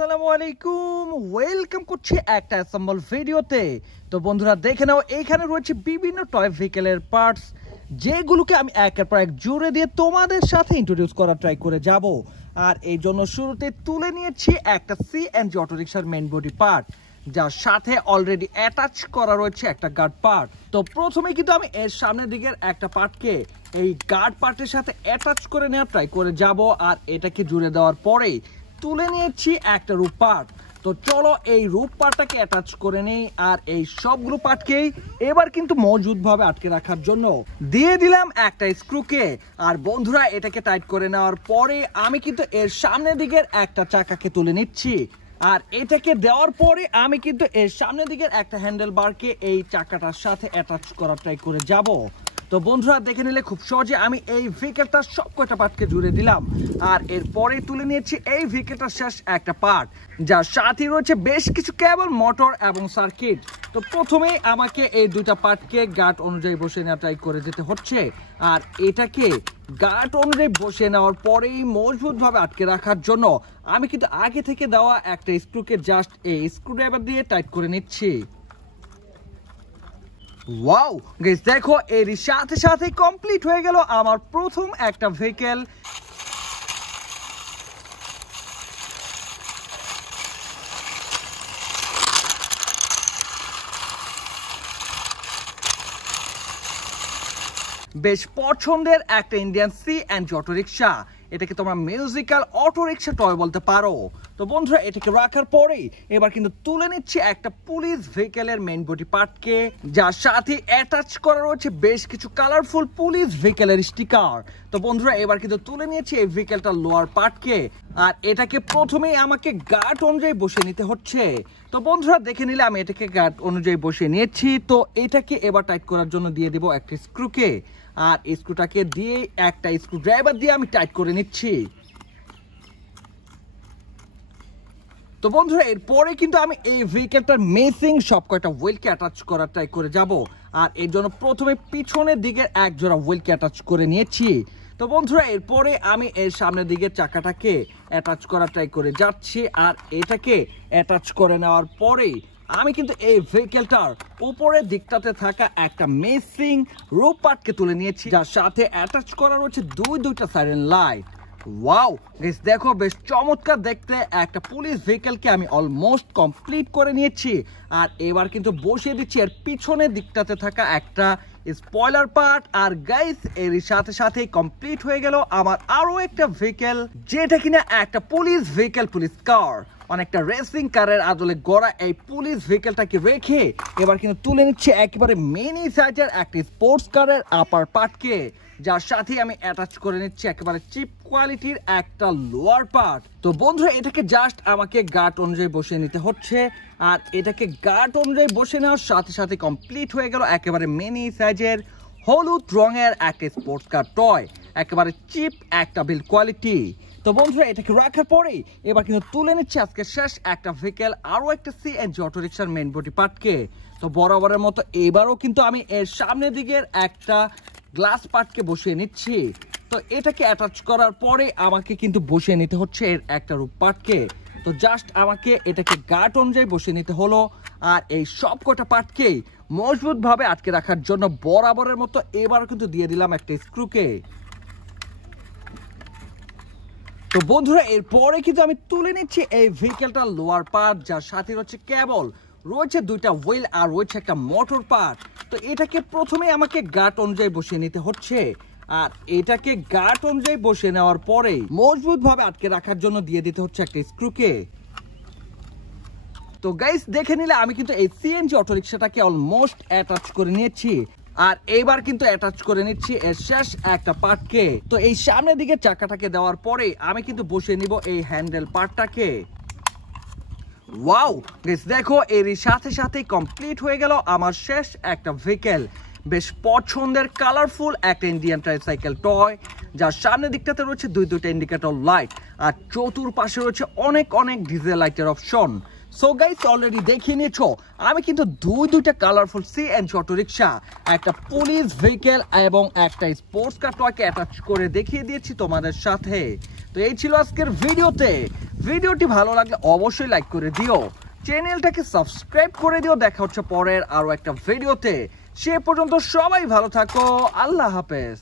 আসসালামু আলাইকুম, ওয়েলকাম করছি একটা অ্যাসেম্বল ভিডিওতে। তো বন্ধুরা দেখে নাও, এখানে রয়েছে বিভিন্ন টয় ভেহিকেলের পার্টস, যেগুলোকে আমি একের পর এক জুড়ে দিয়ে তোমাদের সাথে ইন্ট্রোডিউস করার ট্রাই করে যাব। আর এই জন্য শুরুতে তুলে নিয়েছি একটা সিএনজি অটোরিকশার মেইন বডি পার্ট, যার সাথে অলরেডি অ্যাটাচ করা রয়েছে একটা গার্ড পার্ট। তো প্রথমে কিন্তু আমি এর সামনের দিকের একটা পার্টকে এই গার্ড পার্টের সাথে অ্যাটাচ করে নেওয়ার ট্রাই করে যাব। আর এটাকে জুড়ে দেওয়ার পরেই তুলে নিয়েছি একটা রূপ পার্ট। তো চলো এই রূপ পার্টটাকে অ্যাটাচ করে নেই। আর এই সবগুলো পার্টকেই এবার কিন্তু মজবুতভাবে আটকে রাখার জন্য দিয়ে দিলাম একটা স্ক্রুকে। আর বন্ধুরা এটাকে টাইট করে নেওয়ার পরে আমি কিন্তু এর সামনের দিকের একটা চাকাকে তুলে নিচ্ছি। আর এটাকে দেওয়ার পরে আমি কিন্তু এর সামনের দিকের একটা হ্যান্ডেল বারকে এই চাকাটার সাথে অ্যাটাচ করার ট্রাই করে যাব। তো বন্ধুরা দেখে নিলে খুব সহজে আমি এই ভেহিকেলটার সব কয়টা পার্টকে জুড়ে দিলাম। আর এরপরে তুলে নিয়েছি এই ভেহিকেলটার শেষ একটা পার্ট, যার সাথে রয়েছে বেশ কিছু কেবল, মোটর এবং সার্কিট। তো প্রথমেই আমাকে এই দুইটা পার্টকে গার্ড অনুযায়ী বসিয়ে নেওয়া ট্রাই করে যেতে হচ্ছে। আর এটাকে গার্ড অনুযায়ী বসিয়ে নেওয়ার পরেই মজবুতভাবে আটকে রাখার জন্য আমি কিন্তু আগে থেকে দেওয়া একটা স্ক্রুকে জাস্ট এই স্ক্রুড্রাইভার দিয়ে টাইট করে নিচ্ছি। ওয়াও গাইস, দেখো এর সাথে সাথে কমপ্লিট হয়ে গেল আমার প্রথম একটা ভেহিকেল। বেশ পছন্দের একটা ইন্ডিয়ান সিএনজি অটো রিক্সা, এটাকে তোমরা মিউজিক্যাল অটো রিক্সা টয় বলতে পারো। তো বন্ধুরা এটাকে রাখার পরেই এবার কিন্তু তুলে নিচ্ছি একটা পুলিশ ভেহিকেলের মেইন বডি পার্টকে, যার সাথে অ্যাটাচ করা রয়েছে বেশ কিছু কালারফুল পুলিশ ভেহিকেলের স্টিকার। তো বন্ধুরা এবার কিন্তু তুলে নিয়েছি এই ভেহিকেলটার লোয়ার পার্টকে। আর এটাকে প্রথমেই আমাকে গার্ড অনুযায়ী বসিয়ে নিতে হচ্ছে। তো বন্ধুরা দেখে নিলে আমি এটাকে গার্ড অনুযায়ী বসিয়ে নিয়েছি। তো এটাকে এবার টাইট করার জন্য দিয়ে দেবো একটা স্ক্রুকে। আর স্ক্রুটাকে দিয়ে একটা স্ক্রু ড্রাইভার দিয়ে আমি টাইট করে নিচ্ছি। তো বন্ধুরা এরপরে কিন্তু আমি এই ভেহিকেলটার মেসিং সব কয়টা হুইলকে অ্যাটাচ করার ট্রাই করে যাব। আর এর জন্য প্রথমে পিছনের দিকে এক জোড়া হুইলকে অ্যাটাচ করে নিয়েছি। তো বন্ধুরা এরপরে আমি এর সামনের দিকের চাকাটাকে অ্যাটাচ করার ট্রাই করে যাচ্ছি। আর এটাকে অ্যাটাচ করে নেওয়ার পরেই আমি কিন্তু এই ভেহিকেলটার উপরের দিকটাতে থাকা একটা মেসিং রূপ পার্টকে তুলে নিয়েছি, যার সাথে অ্যাটাচ করা রয়েছে দুইটা সাইরেন লাইট। ওয়াও গাইস, দেখো বেশ চমৎকার দেখতে একটা পুলিশ ভেহিকেলকে আমি অলমোস্ট কমপ্লিট করে নিয়েছি। আর এবার কিন্তু বসিয়ে দিচ্ছি এর পিছনের দিকটাতে থাকা একটা স্পয়লার পার্ট। আর গাইস এর সাথে সাথে কমপ্লিট হয়ে গেল আমার আরো একটা ভেহিকেল, যেটা কিনা একটা পুলিশ ভেহিকেল, পুলিশ কার। অনেকটা রেসিং কারের আদলে গড়া এই পুলিশ ভেহিকেলটাকে রেখে এবার কিন্তু তুলে নিচ্ছে একেবারে মিনি সাইজের একটা স্পোর্টস কারের আপার পার্টকে, যার সাথে আমি অ্যাটাচ করে নিচ্ছি একেবারে চিপ কোয়ালিটির একটা লোয়ার পার্ট। তো বন্ধুরা এটাকে জাস্ট আমাকে গার্ড অনুযায়ী বসিয়ে নিতে হচ্ছে। আর এটাকে গার্ড অনুযায়ী বসে নেওয়ার সাথে সাথে কমপ্লিট হয়ে গেল একেবারে মিনি সাইজের হলুদ রঙের একটা স্পোর্টস কার টয়, একেবারে চিপ একটা বিল্ড কোয়ালিটি। তো বন্ধুরা এটাকে রাখার পরেই এবার কিন্তু তুলে নিচ্ছে আজকে শেষ একটা ভেহিকেল, আরো একটা সিএনজি অটো রিক্সার মেইন বডি পার্টকে। তো বরাবরের মতো এবারও কিন্তু আমি এর সামনের দিকের একটা গ্লাস পার্টকে বসিয়ে নিচ্ছি। তো এটাকে অ্যাটাচ করার পরে আমাকে কিন্তু বসিয়ে নিতে হচ্ছে এর একটা রূপ পার্টকে। তো জাস্ট আমাকে এটাকে গার্ড অনুযায়ী বসিয়ে নিতে হলো। আর এই সব কটা পার্টকেই মজবুতভাবে আটকে রাখার জন্য বরাবরের মতো এবারও কিন্তু দিয়ে দিলাম একটা স্ক্রুকে। তো বন্ধুরা এরপরে কিন্তু আমি তুলে নিচ্ছি এই ভেহিকেলটার লোয়ার পার্ট, যার সাথে রয়েছে কেবল, রয়েছে দুইটা হুইল আর রয়েছে একটা মোটর পার্ট। তো এটাকে প্রথমে আমাকে গার্ড অনুযায়ী বসিয়ে নিতে হচ্ছে। আর এটাকে গার্ড অনুযায়ী বসিয়ে নেওয়ার পরে মজবুতভাবে আটকে রাখার জন্য দিয়ে দিতে হচ্ছে একটা স্ক্রুকে। তো গাইস দেখে নিলে আমি কিন্তু এই সিএনজি অটো রিক্সাটাকে অলমোস্ট অ্যাটাচ করে নিয়েছি। আর এইবার কিন্তু অ্যাটাচ করে নিচ্ছি এর শেষ একটা পার্টকে। তো এই সামনের দিকে চাকাটাকে দেওয়ার পরে আমি কিন্তু বসিয়ে নিব এই হ্যান্ডেল পার্টটাকে। ওয়াও গাইস, দেখো এর সাথে সাথে কমপ্লিট হয়ে গেল আমার শেষ একটা ভেহিকেল। বেশ পছন্দের কালারফুল একটা ইন্ডিয়ান ট্রাইসাইকেল টয়, যার সামনের দিকটাতে রয়েছে দুইটা ইন্ডিকেটর লাইট। আর চতুর্পাশে রয়েছে অনেক ডিজেল লাইটের অপশন। সো গাইস অলরেডি দেখিয়ে নিয়েছো আমি কিন্তু দুইটা কালারফুল সিএনজি অটো রিক্সা, একটা পুলিশ ভেহিকেল এবং একটা স্পোর্টস কার টয়কে অ্যাটাচ করে দেখিয়ে দিয়েছি তোমাদের সাথে। তো এই ছিল আজকের ভিডিওতে। ভিডিওটি ভালো লাগলে অবশ্যই লাইক করে দিও, চ্যানেলটাকে সাবস্ক্রাইব করে দিও। দেখা হচ্ছে পরের আরো একটা ভিডিওতে, সে পর্যন্ত সবাই ভালো থাকো, আল্লাহ হাফেজ।